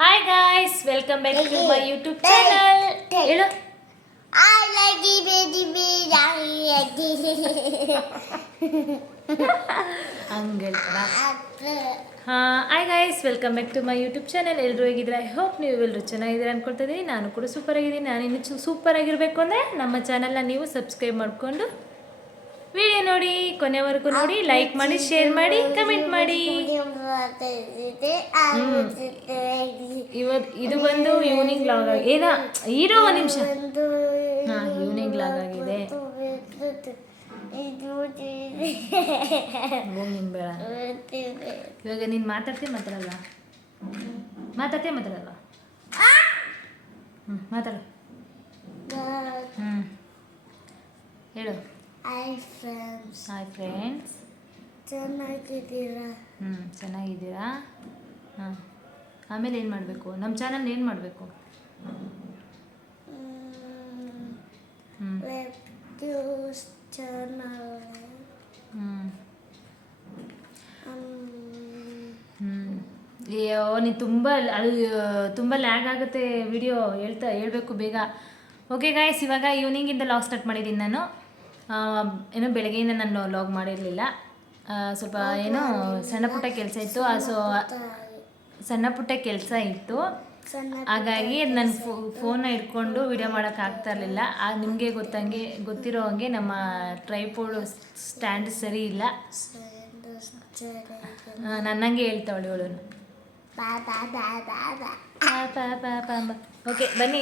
Hi guys, welcome back to my YouTube channel. ಹೇಳು. Hi guys, welcome back to my YouTube channel. ಎಲ್ಲರೂ ಹೇಗಿದ್ರೆ I hope ನೀವು ಎಲ್ಲರೂ ಚೆನ್ನಾಗಿದ್ದೀರಾ ಅನ್ಕೊಳ್ತಿದ್ದೀನಿ. ನಾನು ಕೂಡ ಸೂಪರ್ ಆಗಿದ್ದೀನಿ. ನಾನು ಇನ್ನೂ ಸೂಪರ್ ಆಗಿರಬೇಕು ಅಂದರೆ ನಮ್ಮ ಚಾನಲ್ನ ನೀವು ಸಬ್ಸ್ಕ್ರೈಬ್ ಮಾಡಿಕೊಂಡು ವಿಡಿಯೋ ನೋಡಿ, ಕೊನೆವರೆಗೂ ನೋಡಿ, ಲೈಕ್ ಮಾಡಿ, ಶೇರ್ ಮಾಡಿ, ಕಮೆಂಟ್ ಮಾಡಿ. ಇದು ಬಂದು ಈವ್ನಿಂಗ್ ಲಾಗ್ ಆಗಿ ಏನೋ ಇರೋ ಒಂದು ನಿಮಿಷ. ಹಾಂ, ಈವ್ನಿಂಗ್ ಲಾಗ್ ಆಗಿದೆ. ಬೇಡ, ಇವಾಗ ನೀನು ಮಾತಾಡಲ್ಲ ಮಾತಾಡು. ಹೇಳು. ಹಾಯ್ ಫ್ರೆಂಡ್ಸ್, ಚೆನ್ನಾಗಿದ್ದೀರಾ? ಹಾಂ, ಆಮೇಲೆ ಏನು ಮಾಡಬೇಕು? ನಮ್ಮ ಚಾನಲ್ ಏನು ಮಾಡಬೇಕು? ಅಯ್ಯೋ, ನೀನು ತುಂಬ ಲ್ಯಾಗ್ ಆಗುತ್ತೆ ವಿಡಿಯೋ. ಹೇಳ್ಬೇಕು ಬೇಗ. ಓಕೆ ಗಾಯ್ಸ್, ಇವಾಗ ಈವ್ನಿಂಗಿಂದ ಲಾಗ್ ಸ್ಟಾರ್ಟ್ ಮಾಡಿದ್ದೀನಿ ನಾನು. ಏನೋ ಬೆಳಗ್ಗೆಯಿಂದ ನಾನು ಲಾಗ್ ಮಾಡಿರಲಿಲ್ಲ. ಸ್ವಲ್ಪ ಏನೋ ಸಣ್ಣ ಪುಟ್ಟ ಕೆಲಸ ಇತ್ತು. ಹಾಗಾಗಿ ನನ್ನ ಫೋನ್ನ ಇಟ್ಕೊಂಡು ವಿಡಿಯೋ ಮಾಡೋಕ್ಕಾಗ್ತಾ ಇರಲಿಲ್ಲ. ನಿಮಗೆ ಗೊತ್ತಿರೋ ಹಂಗೆ ನಮ್ಮ ಟ್ರೈಪೋಡ್ ಸ್ಟ್ಯಾಂಡ್ ಸರಿ ಇಲ್ಲ. ನನ್ನಂಗೆ ಹೇಳ್ತಾವಳು ಇವಳು. ಓಕೆ ಬನ್ನಿ,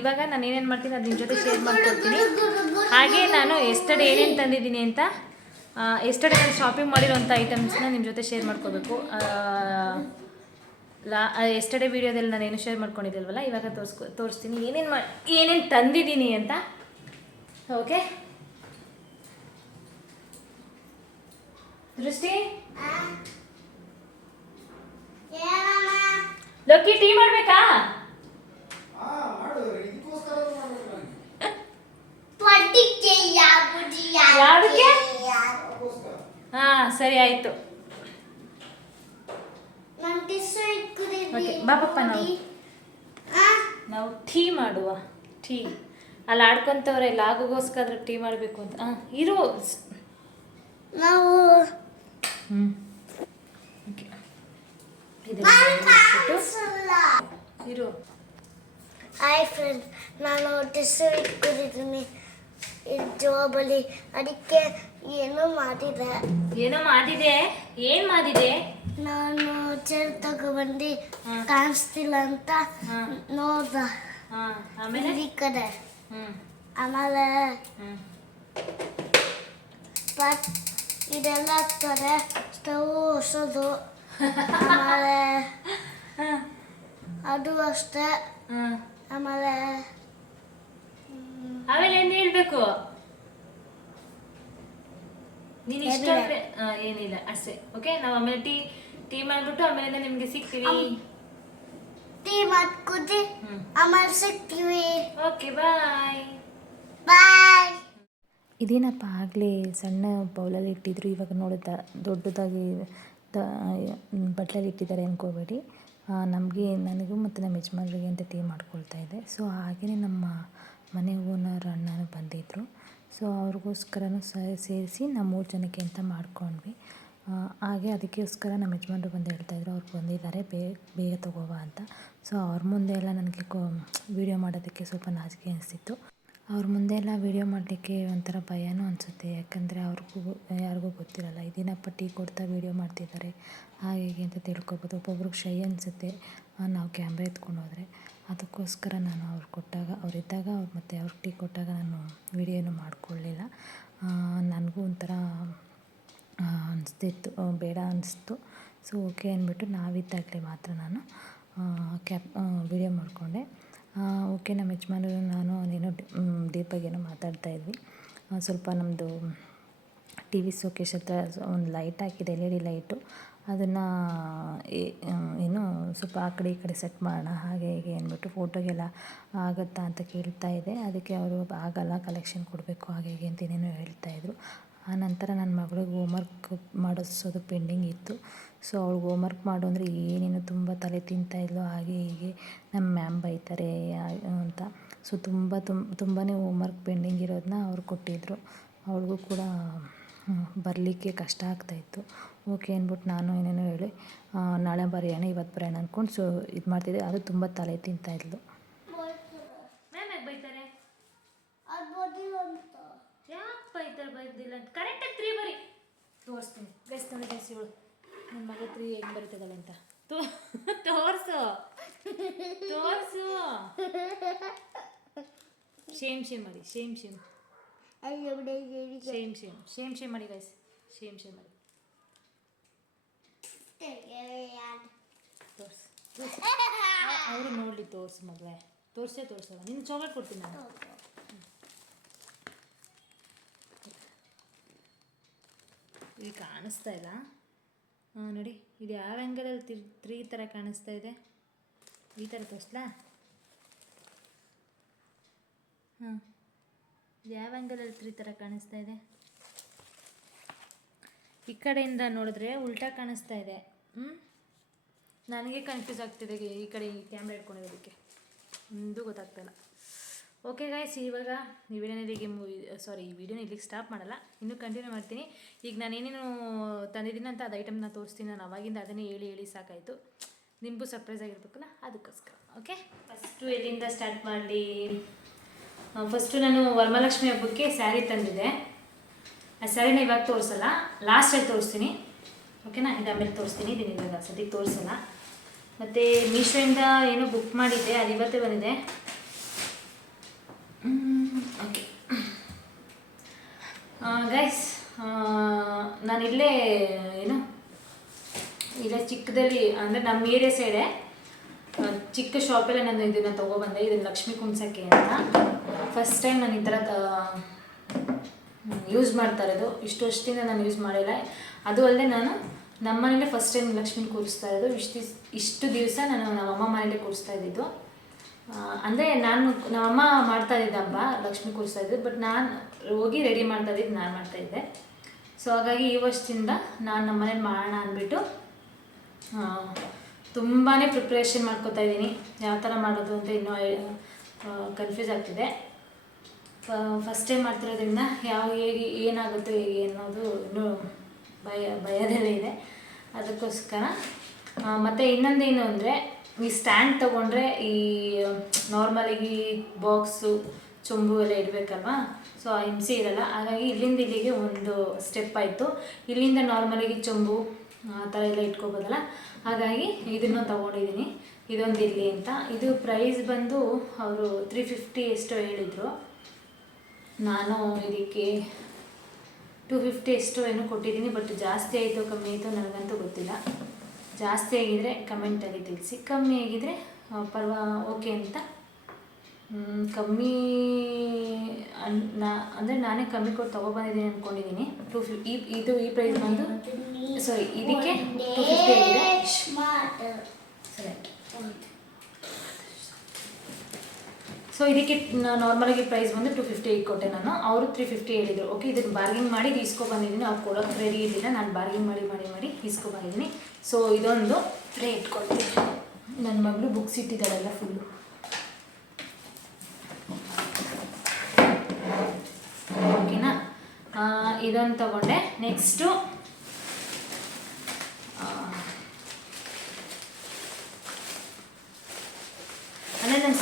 ಇವಾಗ ನಾನು ಏನೇನು ಮಾಡ್ತೀನಿ ಅದು ನಿಮ್ಮ ಜೊತೆ ಶೇರ್ ಮಾಡ್ಕೊಡ್ತೀನಿ. ಹಾಗೆ ನಾನು ಎಸ್ಟರ್ಡೇ ಏನೇನು ತಂದಿದ್ದೀನಿ ಅಂತ, ಎಸ್ಟರ್ಡೇ ನಾನು ಶಾಪಿಂಗ್ ಮಾಡಿರೋಂಥ ಐಟಮ್ಸ್ನ ನಿಮ್ಮ ಜೊತೆ ಶೇರ್ ಮಾಡ್ಕೋಬೇಕು. ಎಸ್ಟರ್ಡೇ ವೀಡಿಯೋದಲ್ಲಿ ನಾನು ಏನು ಶೇರ್ ಮಾಡ್ಕೊಂಡಿದ್ದಲ್ವಲ್ಲ, ಇವಾಗ ತೋರಿಸ್ತೀನಿ ಏನೇನು ತಂದಿದ್ದೀನಿ ಅಂತ. ಓಕೆ ದೃಷ್ಟಿ, ಲಕ್ಕಿ ಟೀ ಮಾಡಬೇಕಾ? ಯಾವುದಕ್ಕೆ? ಹಾಂ, ಸರಿ ಆಯಿತು. ಓಕೆ ಬಾ ಪಪ್ಪ, ನಾವು ಟೀ ಮಾಡುವ. ಟೀ ಅಲ್ಲಿ ಆಡ್ಕೊತವ್ರೆ, ಲಾಗೋಗೋಸ್ಕರ ಟೀ ಮಾಡಬೇಕು ಅಂತ. ಇರು ನಾವು ಇರು. ಹಾಯ್ ಫ್ರೆಂಡ್ಸ್, ನಾನು ಟಿಶ್ಯೂ ಇಟ್ಕೊಂಡಿದ್ದೀನಿ ಜಾಬಲ್ಲಿ. ಅದಕ್ಕೆ ಏನೋ ಮಾಡಿದೆ. ಏನು ಮಾಡಿದೆ? ನಾನು ಚೇರ್ ತಗೊಬಂದು ಕಾಣಿಸ್ತಿಲ್ಲ ಅಂತ ನೋಡ್ದೆ. ಆಮೇಲೆ ಈ ಕಡೆ ಆಮೇಲೆ ಇದೆಲ್ಲ ಹಾಕ್ತಾರೆ. ಸ್ಟವ್ ಹೊಸದು. ಆಮೇಲೆ ಅದು ಅಷ್ಟೇ. ಆಮೇಲೆ ಏನು ಹೇಳ್ಬೇಕು? ನೀನು ಇಷ್ಟ ಏನಿಲ್ಲ ಅಷ್ಟೇ. ಓಕೆ, ನಾವು ಆಮೇಲೆ ಟೀ ಮಾಡಿಬಿಟ್ಟು ಆಮೇಲೆ ನಿಮಗೆ ಸಿಗ್ತೀವಿ. ಟೀ ಮಾಡ್ಕೊಡಿ, ಆಮೇಲೆ ಸಿಗ್ತೀವಿ. ಓಕೆ, ಬಾಯ್. ಇದೇನಪ್ಪ, ಆಗಲೇ ಸಣ್ಣ ಬೌಲಲ್ಲಿ ಇಟ್ಟಿದ್ರು, ಇವಾಗ ನೋಡಿದ ದೊಡ್ಡದಾಗಿ ಬಟ್ಲಲ್ಲಿ ಇಟ್ಟಿದ್ದಾರೆ ಅಂದ್ಕೋಬೇಡಿ. ನನಗೂ ಮತ್ತು ನಮ್ಮ ಯಜಮಾನ್ರಿಗೆ ಅಂತ ಟೀ ಮಾಡ್ಕೊಳ್ತಾ ಇದ್ದೆ. ಸೊ ಹಾಗೆಯೇ ನಮ್ಮ ಮನೆ ಓನರ್ ಅಣ್ಣನೂ ಬಂದಿದ್ದರು. ಸೊ ಅವ್ರಿಗೋಸ್ಕರನೂ ಸೇರಿಸಿ ನಾವು 3 ಜನಕ್ಕೆ ಅಂತ ಮಾಡ್ಕೊಂಡ್ವಿ. ಹಾಗೆ ಅದಕ್ಕೋಸ್ಕರ ನಮ್ಮ ಯಜಮಾನ್ರು ಬಂದು ಹೇಳ್ತಾಯಿದ್ರು, ಅವ್ರು ಬಂದಿದ್ದಾರೆ, ಬೇಗ ತಗೋವ ಅಂತ. ಸೊ ಅವ್ರ ಮುಂದೆ ಎಲ್ಲ ನನಗೆ ವೀಡಿಯೋ ಮಾಡೋದಕ್ಕೆ ಸ್ವಲ್ಪ ನಾಚಿಕೆ ಅನಿಸ್ತಿತ್ತು. ಅವ್ರ ಮುಂದೆ ಎಲ್ಲ ವೀಡಿಯೋ ಮಾಡಲಿಕ್ಕೆ ಒಂಥರ ಭಯನೂ ಅನಿಸುತ್ತೆ. ಯಾಕಂದರೆ ಯಾರಿಗೂ ಗೊತ್ತಿರಲ್ಲ, ಇದೇನಪ್ಪ ಟೀ ಕೊಡ್ತಾ ವೀಡಿಯೋ ಮಾಡ್ತಿದ್ದಾರೆ ಹಾಗೆ ಹೀಗೆ ಅಂತ ತಿಳ್ಕೊಬೋದು. ಒಬ್ಬೊಬ್ರಿಗೆ ಶೈ ಅನಿಸುತ್ತೆ ನಾವು ಕ್ಯಾಮ್ರಾ ಎತ್ಕೊಂಡು ಹೋದರೆ. ಅದಕ್ಕೋಸ್ಕರ ನಾನು ಅವರಿದ್ದಾಗ ಮತ್ತು ಅವ್ರಿಗೆ ಟೀ ಕೊಟ್ಟಾಗ ನಾನು ವೀಡಿಯೋನೂ ಮಾಡಿಕೊಳ್ಳಲಿಲ್ಲ. ನನಗೂ ಒಂಥರ ಅನಿಸ್ತಿತ್ತು, ಬೇಡ ಅನಿಸ್ತು. ಸೊ ಓಕೆ ಅಂದ್ಬಿಟ್ಟು ನಾವಿದ್ದಾಗಲೇ ಮಾತ್ರ ನಾನು ವೀಡಿಯೋ ಮಾಡಿಕೊಂಡೆ. ಓಕೆ, ನಮ್ಮ ಯಜಮಾನರು ನಾನು ಅದೇನೋ ಡೀಪಾಗೇನೋ ಮಾತಾಡ್ತಾಯಿದ್ವಿ. ಸ್ವಲ್ಪ ನಮ್ಮದು ಟಿ ವಿ ಶೋಕೇಸ್ ಹತ್ರ ಒಂದು ಲೈಟ್ ಹಾಕಿದೆ, LED ಲೈಟು. ಅದನ್ನು ಏನು ಸ್ವಲ್ಪ ಆ ಕಡೆ ಈ ಕಡೆ ಸೆಟ್ ಮಾಡೋಣ ಹಾಗೆ ಹೀಗೆ ಅಂದ್ಬಿಟ್ಟು ಫೋಟೋಗೆಲ್ಲ ಆಗುತ್ತಾ ಅಂತ ಕೇಳ್ತಾ ಇದೆ. ಅದಕ್ಕೆ ಅವರು ಆಗಲ್ಲ, ಕಲೆಕ್ಷನ್ ಕೊಡಬೇಕು ಹಾಗೆ ಹೀಗೆ ಅಂತ ಏನೇನೋ ಹೇಳ್ತಾಯಿದ್ರು. ಆ ನಂತರ ನನ್ನ ಮಗಳಿಗೆ ಹೋಮ್ವರ್ಕ್ ಮಾಡಿಸೋದು ಪೆಂಡಿಂಗ್ ಇತ್ತು. ಸೊ ಅವಳಿಗೆ ಹೋಮ್ವರ್ಕ್ ಮಾಡು ಅಂದರೆ ಏನೇನು ತುಂಬ ತಲೆ ತಿಂತಾಯಿದ್ಲು, ಹಾಗೆ ಹೀಗೆ ನಮ್ಮ ಮ್ಯಾಮ್ ಬೈತಾರೆ ಅಂತ. ಸೊ ತುಂಬಾ ಹೋಮ್ವರ್ಕ್ ಪೆಂಡಿಂಗ್ ಇರೋದನ್ನ ಅವ್ರು ಕೊಟ್ಟಿದ್ದರು. ಅವಳಿಗೂ ಕೂಡ ಬರಲಿಕ್ಕೆ ಕಷ್ಟ ಆಗ್ತಾಯಿತ್ತು. ಓಕೆ ಅಂದ್ಬಿಟ್ಟು ನಾನು ಏನೇನೋ ಹೇಳಿ ನಾಳೆ ಬರೆಯೋಣ ಇವತ್ತು ಬರೆಯೋಣ ಅಂದ್ಕೊಂಡು ಸೊ ಇದು ಮಾಡ್ತಿದ್ದೆ. ಅದು ತುಂಬ ತಲೆ ತಿಂತಾಯಿದ್ಲು. ಮ್ಯಾಮ್ ಯಾಕೆ ಬೈತಾರೆ? ಅದು ಬದಿಲ್ಲ ಅಂತ. ಯಾಕೆ ಬೈದಿಲ್ಲ ಅಂತ ಕರೆಕ್ಟಾಗಿ 3 ಬರಿ ತೋರಿಸ್ತೀನಿ. ಗೈಸ್ ನೋಡಿ ಗೈಸ್, ಇವಳು ನನ್ನ ಮಗ 3 ಹೆಂಗೆ ಬರೀತದಲ್ಲ ಅಂತ ತೋರಿಸು. ಶೇಮ್ ಮಾಡಿ, ಶೇಮ್ ಮಾಡಿ ಗೈಸ್, ಶೇಮ್ ಮಾಡಿ ತೋರಿಸು. ಅವರು ನೋಡಲಿ, ತೋರಿಸು ಮಗಳೇ, ತೋರಿಸಲ್ಲ. ನಿನ್ನ ಚಾಕ್ಲೇಟ್ ಕೊಡ್ತೀನಿ ನಾನು. ಇಲ್ಲಿ ಕಾಣಿಸ್ತಾ ಇಲ್ಲ. ಹಾಂ ನೋಡಿ, ಇದು ಯಾವ ಆ್ಯಂಗಲಲ್ಲಿ 3 ಥರ ಕಾಣಿಸ್ತಾ ಇದೆ. ಈ ಥರ ತೋರಿಸ್ಲಾ? ಹಾಂ, ಇದು ಯಾವ ಆ್ಯಂಗಲಲ್ಲಿ 3 ಥರ ಕಾಣಿಸ್ತಾ ಇದೆ? ಈ ಕಡೆಯಿಂದ ನೋಡಿದ್ರೆ ಉಲ್ಟಾ ಕಾಣಿಸ್ತಾ ಇದೆ. ನನಗೆ ಕನ್ಫ್ಯೂಸ್ ಆಗ್ತಿದೆ ಈ ಕಡೆ ಈ ಕ್ಯಾಮ್ರಾ ಇಟ್ಕೊಂಡಿರೋದಕ್ಕೆ, ಒಂದು ಗೊತ್ತಾಗ್ತಾಯಿಲ್ಲ. ಓಕೆ ಗೈಸ್, ಇವಾಗ ಈ ವಿಡಿಯೋನ ಇಲ್ಲಿಗೆ ಸ್ಟಾಪ್ ಮಾಡಲ್ಲ, ಇನ್ನೂ ಕಂಟಿನ್ಯೂ ಮಾಡ್ತೀನಿ. ಈಗ ನಾನು ಏನೇನು ತಂದಿದ್ದೀನಿ ಅಂತ ಅದು ಐಟಮ್ನ ತೋರಿಸ್ತೀನಿ. ನಾನು ಅವಾಗಿಂದ ಅದನ್ನೇ ಹೇಳಿ ಸಾಕಾಯಿತು. ನಿಮಗೂ ಸರ್ಪ್ರೈಸ್ ಆಗಿರ್ಬೇಕಲ್ಲ, ಅದಕ್ಕೋಸ್ಕರ. ಓಕೆ, ಫಸ್ಟು ಎಲ್ಲಿಂದ ಸ್ಟಾರ್ಟ್ ಮಾಡಲಿ? ಫಸ್ಟು ನಾನು ವರಮಹಾಲಕ್ಷ್ಮಿ ಹಬ್ಬಕ್ಕೆ ಸ್ಯಾರಿ ತಂದಿದ್ದೆ. ಆ ಸ್ಯಾರಿನ ಇವಾಗ ತೋರಿಸಲ್ಲ, ಲಾಸ್ಟಲ್ಲಿ ತೋರಿಸ್ತೀನಿ. ಓಕೆನಾ? ಇದು ಆಮೇಲೆ ತೋರಿಸ್ತೀನಿ. ಇದನ್ನ ಇವಾಗ ಸದ್ಯಕ್ಕೆ ತೋರಿಸಲ್ಲ. ಮತ್ತು ಮೀಶೋಯಿಂದ ಏನೋ ಬುಕ್ ಮಾಡಿದ್ದೆ, ಅದು ಇವತ್ತೇ ಬಂದಿದೆ. ಓಕೆ ಗೈಸ್, ನಾನಿಲ್ಲೇ ಇಲ್ಲೇ ಚಿಕ್ಕದಲ್ಲಿ, ಅಂದರೆ ನಮ್ಮ ಏರಿಯಾ ಸೈಡೆ ಚಿಕ್ಕ ಶಾಪಲ್ಲೇ ನಾನು ಇದನ್ನು ತೊಗೊಬಂದೆ. ಇದನ್ನು ಲಕ್ಷ್ಮೀ ಕುಣ್ಸೋಕ್ಕೆ ಅಂತ. ಫಸ್ಟ್ ಟೈಮ್ ನಾನು ಈ ಥರ ಯೂಸ್ ಮಾಡ್ತಾ ಇರೋದು. ಇಷ್ಟು ವರ್ಷದಿಂದ ನಾನು ಯೂಸ್ ಮಾಡಿಲ್ಲ. ಅದು ಅಲ್ಲದೆ ನಾನು ನಮ್ಮ ಮನೇಲೇ ಫಸ್ಟ್ ಟೈಮ್ ಲಕ್ಷ್ಮೀ ಕೂರಿಸ್ತಾ ಇರೋದು. ಇಷ್ಟು ದಿವಸ ನಾನು ನಮ್ಮಮ್ಮ ಮನೇಲೇ ಕೂರಿಸ್ತಾ ಇದ್ದಿದ್ದು. ಅಂದರೆ ನಮ್ಮಮ್ಮ ಮಾಡ್ತಾ ಇದ್ದ ಹಬ್ಬ ಲಕ್ಷ್ಮೀ ಕೂರಿಸ್ತಾ ಇದ್ದೆ, ಬಟ್ ನಾನು ಹೋಗಿ ರೆಡಿ ಮಾಡ್ತಾ ಇದ್ದಿದ್ದು ನಾನು ಮಾಡ್ತಾಯಿದ್ದೆ. ಸೊ ಹಾಗಾಗಿ ಈ ವರ್ಷದಿಂದ ನಾನು ನಮ್ಮ ಮನೇಲಿ ಮಾಡೋಣ ಅಂದ್ಬಿಟ್ಟು ತುಂಬಾ ಪ್ರಿಪ್ರೇಷನ್ ಮಾಡ್ಕೋತಾ ಇದ್ದೀನಿ. ಯಾವ ಥರ ಮಾಡೋದು ಅಂತ ಇನ್ನೂ ಕನ್ಫ್ಯೂಸ್ ಆಗ್ತಿದೆ. ಫಸ್ಟ್ ಟೈಮ್ ಮಾಡ್ತಿರೋದ್ರಿಂದ ಹೇಗೆ ಏನಾಗುತ್ತೋ ಹೇಗೆ ಅನ್ನೋದು ಇನ್ನೂ ಭಯದಲ್ಲೇ ಇದೆ. ಅದಕ್ಕೋಸ್ಕರ ಮತ್ತು ಇನ್ನೊಂದೇನು ಅಂದರೆ, ಈ ಸ್ಟ್ಯಾಂಡ್ ತೊಗೊಂಡ್ರೆ ಈ ನಾರ್ಮಲಾಗಿ ಬಾಕ್ಸು ಚೊಂಬು ಎಲ್ಲ ಇಡಬೇಕಲ್ವಾ, ಸೊ ಆ ಹಿಂಸೆ ಇರಲ್ಲ. ಹಾಗಾಗಿ ಇಲ್ಲಿಂದ ಇಲ್ಲಿಗೆ ಒಂದು ಸ್ಟೆಪ್ ಆಯಿತು. ಇಲ್ಲಿಂದ ನಾರ್ಮಲಾಗಿ ಚೊಂಬು ಆ ಥರ ಎಲ್ಲ ಇಟ್ಕೋಬೋದಲ್ಲ, ಹಾಗಾಗಿ ಇದನ್ನು ತೊಗೊಂಡಿದ್ದೀನಿ. ಇದೊಂದು ಇರಲಿ ಅಂತ. ಇದು ಪ್ರೈಸ್ ಬಂದು ಅವರು 350 ಎಷ್ಟೋ ಹೇಳಿದರು. ನಾನು ಇದಕ್ಕೆ 250 ಎಷ್ಟೋ ಏನೋ ಕೊಟ್ಟಿದ್ದೀನಿ. ಬಟ್ ಜಾಸ್ತಿ ಆಯಿತು ಕಮ್ಮಿ ಆಯಿತು ನನಗಂತೂ ಗೊತ್ತಿಲ್ಲ. ಜಾಸ್ತಿ ಆಗಿದ್ದರೆ ಕಮೆಂಟಲ್ಲಿ ತಿಳಿಸಿ, ಕಮ್ಮಿ ಆಗಿದ್ದರೆ ಓಕೆ ಅಂತ. ಕಮ್ಮಿ ಅಂದರೆ ನಾನೇ ಕಮ್ಮಿ ಕೊಟ್ಟು ತೊಗೊಬಂದಿದ್ದೀನಿ ಅಂದ್ಕೊಂಡಿದ್ದೀನಿ. 250 ಈ ಪ್ರೈಸ್ ಬಂದು ಇದಕ್ಕೆ 250 ಆಗಿದೆ. ಸರಿ, ಸೊ ಇದಕ್ಕೆ ನಾರ್ಮಲಾಗಿ ಪ್ರೈಸ್ ಬಂದು 250 ಕೊಟ್ಟೆ ನಾನು. ಅವರು 350 ಹೇಳಿದರು. ಓಕೆ, ಇದನ್ನು ಬಾರ್ಗಿಂಗ್ ಮಾಡಿ ಇಸ್ಕೊಬಂದಿದ್ದೀನಿ. ಅವ್ರು ಕೊಡೋಕ್ಕೆ ರೆಡಿ ಇರಲಿಲ್ಲ, ನಾನು ಬಾರ್ಗಿಂಗ್ ಮಾಡಿ ಇಸ್ಕೊಬಂದಿದ್ದೀನಿ. ಸೊ ಇದೊಂದು ಟ್ರೇ ಇಟ್ಕೊಳ್ತೀನಿ. ನನ್ನ ಮಗಳು ಬುಕ್ಸ್ ಇಟ್ಟಿದ್ದಾಳೆಲ್ಲ ಫುಲ್ಲು. ಓಕೆನಾ? ಇದೊಂದು ತಗೊಂಡೆ. ನೆಕ್ಸ್ಟು ಅಂದರೆ ನಾನು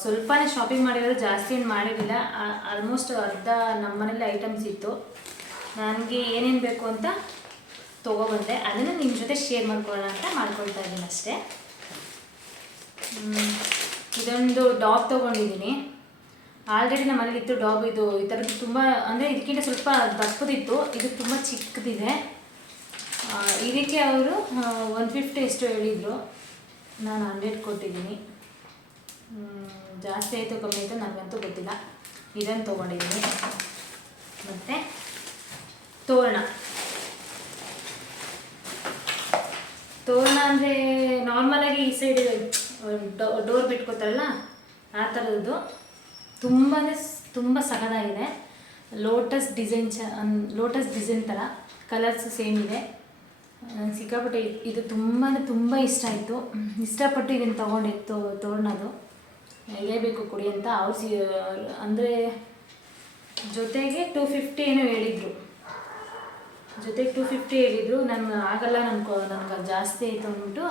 ಸ್ವಲ್ಪನೇ ಶಾಪಿಂಗ್ ಮಾಡಿರೋದು, ಜಾಸ್ತಿ ಏನು ಮಾಡಿರಲಿಲ್ಲ. ಆಲ್ಮೋಸ್ಟ್ ಅರ್ಧ ನಮ್ಮ ಮನೇಲಿ ಐಟಮ್ಸ್ ಇತ್ತು. ನನಗೆ ಏನೇನು ಬೇಕು ಅಂತ ತೊಗೊಬಂದೆ. ಅದನ್ನು ನಿಮ್ಮ ಜೊತೆ ಶೇರ್ ಮಾಡ್ಕೊಳ್ಳೋಣ ಅಂತ ಮಾಡ್ಕೊಳ್ತಾ ಇದ್ದೀನಿ ಅಷ್ಟೇ. ಇದೊಂದು ಡಾಬ್ ತೊಗೊಂಡಿದ್ದೀನಿ. ಆಲ್ರೆಡಿ ನಮ್ಮ ಮನೇಲಿತ್ತು ಡಾಬ್. ಇದು ಈ ಥರದ್ದು ತುಂಬ, ಅಂದರೆ ಇದಕ್ಕಿಂತ ಸ್ವಲ್ಪ ದಪ್ಪದಿತ್ತು. ಇದು ತುಂಬ ಚಿಕ್ಕದಿದೆ. ಇದಕ್ಕೆ ಅವರು 150 ಎಷ್ಟೋ ಹೇಳಿದರು. ನಾನು 100 ಕೊಟ್ಟಿದ್ದೀನಿ. ಜಾಸ್ತಿ ಆಯಿತು ಕಮ್ಮಿ ಆಯಿತು ನನಗಂತೂ ಗೊತ್ತಿಲ್ಲ. ಇದನ್ನು ತೊಗೊಂಡಿದ್ದೀನಿ. ಮತ್ತು ತೋರಣ ಅಂದರೆ ನಾರ್ಮಲಾಗಿ ಈ ಸೈಡ್ ಡೋರ್ ಬಿಟ್ಕೋತಾರಲ್ಲ ಆ ಥರದ್ದು. ತುಂಬ ಸಖತ್ತಾಗಿದೆ. ಲೋಟಸ್ ಡಿಸೈನ್ ಥರ ಕಲರ್ಸು ಸೇಮ್ ಇದೆ. ಸಿಕ್ಕಾಪಟ್ಟೆ ಇದು ತುಂಬ ಇಷ್ಟ ಆಯಿತು. ಇಷ್ಟಪಟ್ಟು ಇದನ್ನು ತೊಗೊಂಡೆ ತೋರಣದು ಬೇಕು ಕೊಡಿ ಅಂತ ಅವ್ರು ಅಂದರೆ ಜೊತೆಗೆ 250 ಏನೋ ಹೇಳಿದರು. ಜೊತೆಗೆ 250 ಹೇಳಿದರು. ನಾನು ಆಗಲ್ಲ, ನನಗೆ ಜಾಸ್ತಿ ಆಯಿತು ಅಂದ್ಬಿಟ್ಟು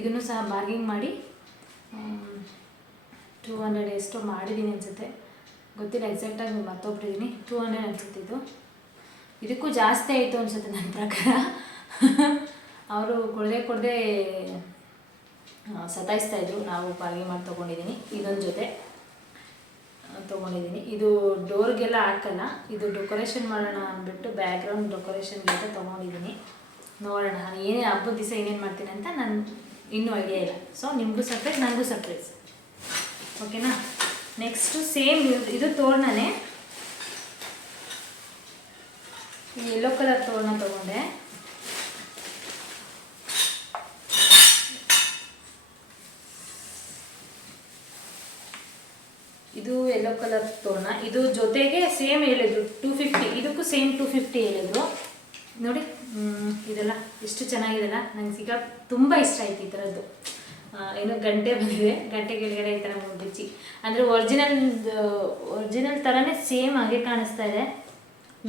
ಇದನ್ನು ಸಹ ಬಾರ್ಗಿಂಗ್ ಮಾಡಿ 200 ಎಷ್ಟೋ ಮಾಡಿದ್ದೀನಿ ಅನಿಸುತ್ತೆ, ಗೊತ್ತಿಲ್ಲ ಎಕ್ಸಾಕ್ಟಾಗಿ ಮರ್ತೋಗ್ಬಿಟ್ಟಿದ್ದೀನಿ. 200 ಅನಿಸುತ್ತೆ. ಇದಕ್ಕೂ ಜಾಸ್ತಿ ಆಯಿತು ಅನಿಸುತ್ತೆ ನನ್ನ ಪ್ರಕಾರ. ಅವರು ಕೊಡದೆ ಸತಾಯಿಸ್ತಾಯಿದ್ರು. ನಾವು ಬಾರ್ಗಿಂಗ್ ಮಾಡಿ ತೊಗೊಂಡಿದ್ದೀನಿ. ಇದೊಂದು ಜೊತೆ ತೊಗೊಂಡಿದ್ದೀನಿ. ಇದು ಡೋರ್ಗೆಲ್ಲ ಹಾಕಲ್ಲ, ಇದು ಡೆಕೋರೇಷನ್ ಮಾಡೋಣ ಅಂದ್ಬಿಟ್ಟು ಬ್ಯಾಕ್ಗ್ರೌಂಡ್ ಡೆಕೋರೇಷನ್ಗೆ ಅಂತ ತೊಗೊಂಡಿದ್ದೀನಿ. ನೋಡೋಣ ಏನೇ ಹಬ್ಬದ ದಿವಸ ಏನೇನು ಮಾಡ್ತೀನಿ ಅಂತ ನಾನು ಇನ್ನೂ ಐಡಿಯಾ ಇಲ್ಲ. ಸೊ ನಿಮಗೂ ಸರ್ಪ್ರೈಸ್, ನನಗೂ ಸರ್ಪ್ರೈಸ್. ಓಕೆನಾ. ನೆಕ್ಸ್ಟು ಸೇಮ್ ಇದು ತೋರಣನೇ, ಯೆಲ್ಲೋ ಕಲರ್ ತೋರಣ ತೊಗೊಂಡೆ. ಇದು ಯೆಲ್ಲೋ ಕಲರ್ ತೋರಣ. ಇದು ಜೊತೆಗೆ ಸೇಮ್ ಹೇಳಿದ್ರು 250, ಇದಕ್ಕೂ ಸೇಮ್ 250 ಹೇಳಿದ್ರು. ನೋಡಿ ಇದೆಲ್ಲ ಎಷ್ಟು ಚೆನ್ನಾಗಿದೆಲ್ಲ. ನನಗೆ ತುಂಬ ಇಷ್ಟ ಆಯ್ತು ಈ ಥರದ್ದು. ಏನೋ ಗಂಟೆ ಬಂದಿದೆ, ಗಂಟೆ ಕೆಳಗಡೆ ಈ ಥರ ಬಿಚ್ಚಿ ಅಂದರೆ ಒರಿಜಿನಲ್ ಥರನೇ ಸೇಮ್ ಹಾಗೆ ಕಾಣಿಸ್ತಾ ಇದೆ.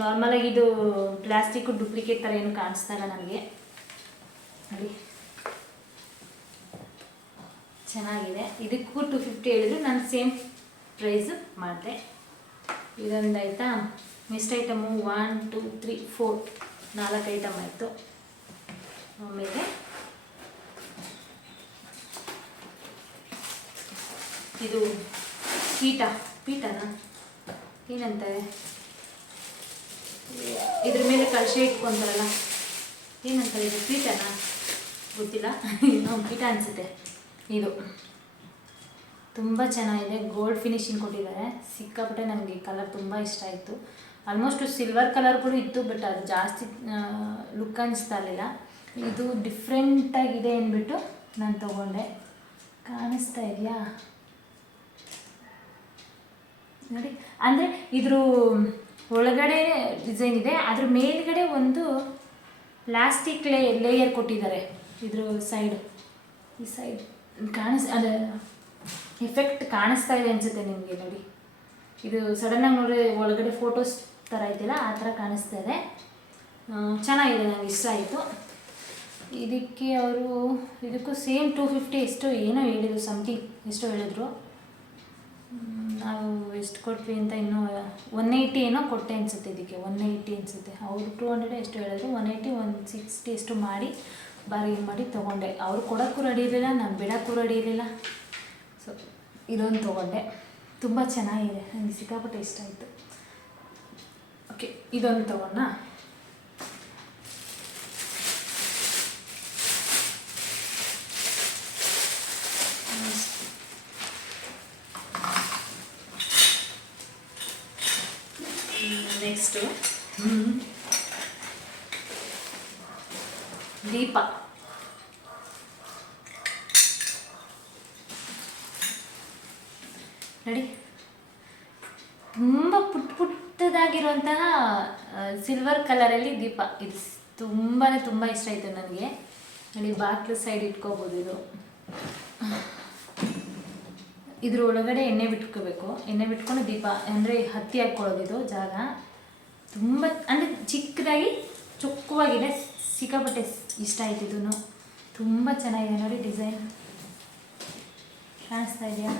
ನಾರ್ಮಲಾಗಿ ಇದು ಪ್ಲಾಸ್ಟಿಕ್ಕು ಡೂಪ್ಲಿಕೇಟ್ ಥರ ಏನು ಕಾಣಿಸ್ತಾ ಇಲ್ಲ ನನಗೆ. ನೋಡಿ ಚೆನ್ನಾಗಿದೆ. ಇದಕ್ಕೂ 250 ಹೇಳಿದ್ರು. ನಾನು ಸೇಮ್ ಪ್ರೈಸ್ ಮಾಡಿದೆ. ಇದೊಂದು ಆಯಿತಾ. ನೆಕ್ಸ್ಟ್ ಐಟಮು 1 2 3 4 4 ಐಟಮ್ ಆಯಿತು. ಆಮೇಲೆ ಇದು ಪೀಠನ ಏನಂತಾರೆ, ಇದ್ರ ಮೇಲೆ ಕಳಶ ಇಟ್ಕೊತಾರಲ್ಲ, ಏನಂತಾರೆ ಇದು, ಪೀಠನ ಗೊತ್ತಿಲ್ಲ. ಇನ್ನೊಂದು ಪೀಠ ಅನಿಸುತ್ತೆ. ಇದು ತುಂಬ ಚೆನ್ನಾಗಿದೆ. ಗೋಲ್ಡ್ ಫಿನಿಶಿಂಗ್ ಕೊಟ್ಟಿದ್ದಾರೆ. ಸಿಕ್ಕಾಪಟ್ಟೆ ನನಗೆ ಕಲರ್ ತುಂಬ ಇಷ್ಟ ಆಯಿತು. ಆಲ್ಮೋಸ್ಟ್ ಸಿಲ್ವರ್ ಕಲರ್ ಕೂಡ ಇತ್ತು, ಬಟ್ ಅದು ಜಾಸ್ತಿ ಲುಕ್ ಅನಿಸ್ತಾ ಇರಲಿಲ್ಲ. ಇದು ಡಿಫ್ರೆಂಟಾಗಿದೆ ಅಂದ್ಬಿಟ್ಟು ನಾನು ತೊಗೊಂಡೆ. ಕಾಣಿಸ್ತಾ ಇದೆಯಾ ನೋಡಿ. ಅಂದರೆ ಇದ್ರ ಒಳಗಡೆ ಡಿಸೈನ್ ಇದೆ, ಅದ್ರ ಮೇಲ್ಗಡೆ ಒಂದು ಪ್ಲಾಸ್ಟಿಕ್ ಲೇಯರ್ ಕೊಟ್ಟಿದ್ದಾರೆ. ಇದ್ರ ಈ ಸೈಡ್ ಅದು ಎಫೆಕ್ಟ್ ಕಾಣಿಸ್ತಾ ಇದೆ ಅನಿಸುತ್ತೆ ನಿಮಗೆ. ನೋಡಿ ಇದು ಸಡನ್ನಾಗಿ ನೋಡಿದ್ರೆ ಒಳಗಡೆ ಫೋಟೋಸ್ ಥರ ಇದೆಯಲ್ಲ, ಆ ಥರ ಕಾಣಿಸ್ತಾ ಇದೆ. ಚೆನ್ನಾಗಿದೆ, ನನಗೆ ಇಷ್ಟ ಆಯಿತು. ಇದಕ್ಕೂ ಸೇಮ್ 250 ಎಷ್ಟೋ ಏನೋ ಹೇಳಿದ್ರು, ಸಮಥಿಂಗ್ ಎಷ್ಟೋ ಹೇಳಿದ್ರು. ನಾವು ಎಷ್ಟು ಕೊಟ್ವಿ ಅಂತ ಇನ್ನೂ 180 ಏನೋ ಕೊಟ್ಟೆ ಅನಿಸುತ್ತೆ. ಇದಕ್ಕೆ 180 ಅನಿಸುತ್ತೆ. ಅವರು 200 ಎಷ್ಟು ಹೇಳಿದ್ರು, 180 160 ಎಷ್ಟು ಮಾಡಿ ಬಾರ್ಗೇನ್ ಮಾಡಿ ತೊಗೊಂಡೆ. ಅವ್ರು ಕೊಡೋಕ್ಕೂ ರೆಡಿ ಇರಲಿಲ್ಲ, ನಾನು ಬಿಡೋಕ್ಕೂ ರೆಡಿ ಇರಲಿಲ್ಲ. ಸೊ ಇದೊಂದು ತೊಗೊಂಡೆ. ತುಂಬ ಚೆನ್ನಾಗಿದೆ, ನನಗೆ ಸಿಕ್ಕಾಪಟ್ಟೆ ಇಷ್ಟ ಆಯಿತು. ಓಕೆ, ಇದೊಂದು ತೊಗೊಂಡ. ನೆಕ್ಸ್ಟು ದೀಪ. ನೋಡಿ, ತುಂಬ ಪುಟ್ಟದಾಗಿರುವಂತಹ ಸಿಲ್ವರ್ ಕಲರಲ್ಲಿ ದೀಪ. ಇದು ತುಂಬ ಇಷ್ಟ ಆಯಿತು ನನಗೆ. ನೋಡಿ, ಬಾಕ್ಲು ಸೈಡ್ ಇಟ್ಕೋಬೋದು. ಇದ್ರ ಒಳಗಡೆ ಎಣ್ಣೆ ಬಿಟ್ಕೋಬೇಕು. ಎಣ್ಣೆ ಬಿಟ್ಕೊಂಡು ದೀಪ ಅಂದರೆ ಹತ್ತಿ ಹಾಕ್ಕೊಳ್ಳೋದು. ಇದು ಜಾಗ ತುಂಬ ಅಂದರೆ ಚಿಕ್ಕದಾಗಿ ಚೊಕ್ಕವಾಗಿದೆ. ಸಿಕ್ಕಾಪಟ್ಟೆ ಇಷ್ಟ ಆಯ್ತು. ಇದೂ ತುಂಬ ಚೆನ್ನಾಗಿದೆ. ನೋಡಿ ಡಿಸೈನ್ ಕಾಣಿಸ್ತಾ ಇದೆಯಾ?